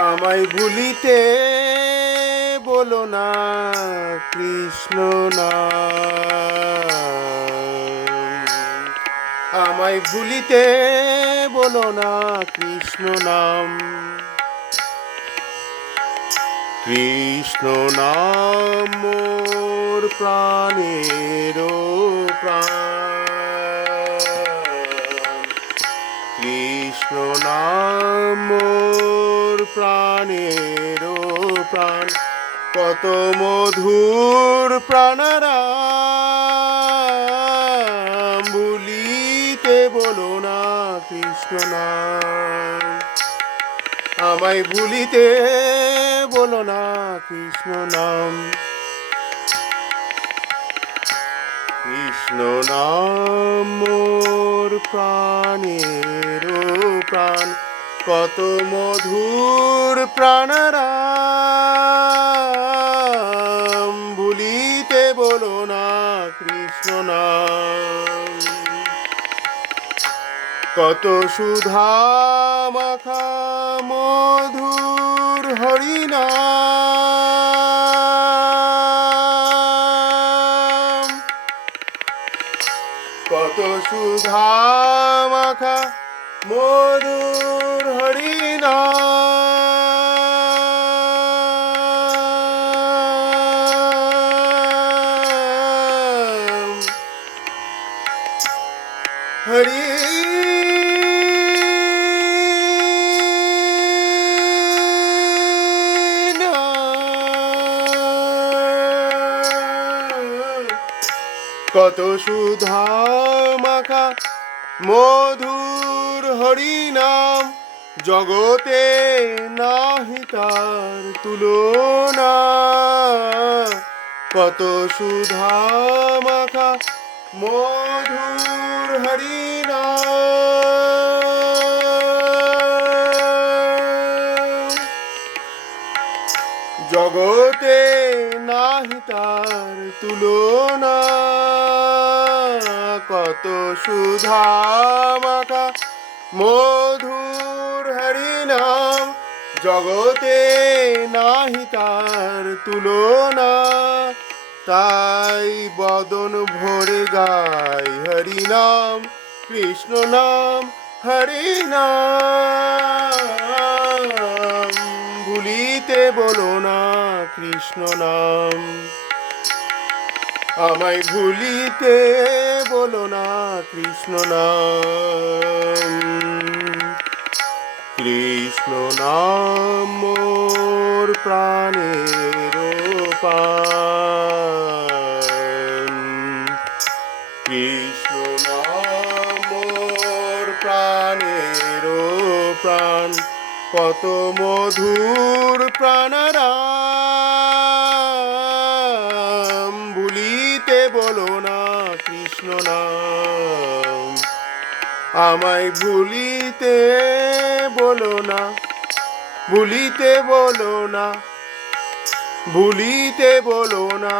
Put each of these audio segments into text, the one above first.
আমায় ভুলিতে বলো না, কৃষ্ণ না। আমায় ভুলিতে বলো না, কৃষ্ণ নাম। কৃষ্ণ নাম মোর প্রাণের প্রাণ। কৃষ্ণ নাম প্রাণের প্রাণ। কত মধুর প্রাণারাম, ভুলিতে বলো না কৃষ্ণ নাম। আমায় ভুলিতে বলো না কৃষ্ণ নাম। কৃষ্ণ নাম মোর প্রাণের প্রাণ। কত মধুর প্রাণারাম। ভুলিতে বলো না কৃষ্ণ নাম। কত সুধা মাখা মধুর হরিনাম। কত সুধা মাখা মধুর কত মাখা মধুর হরিনাম। জগতে নাহি তার তুলনা। কত সুধা মাখা মধুর হরিনাম। জগতে নাহি তার তুলনা। কত সুধা মাখা মধুর হরিনাম। জগতে নাহি তার তুলনা। তাই বদন ভরে গাই হরিনাম। কৃষ্ণ নাম হরিনাম। ভুলিতে বলো না কৃষ্ণ নাম। আমায় ভুলিতে বলো না কৃষ্ণ নাম। কৃষ্ণ নাম মোর প্রাণের কৃষ্ণ নাম মোর প্রাণের প্রাণ। কত মধুর প্রাণারাম। ভুলিতে বলো না কৃষ্ণ নাম। আমায় ভুলিতে বলো না, ভুলিতে বলো না, ভুলিতে বলো না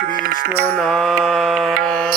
কৃষ্ণ নাম।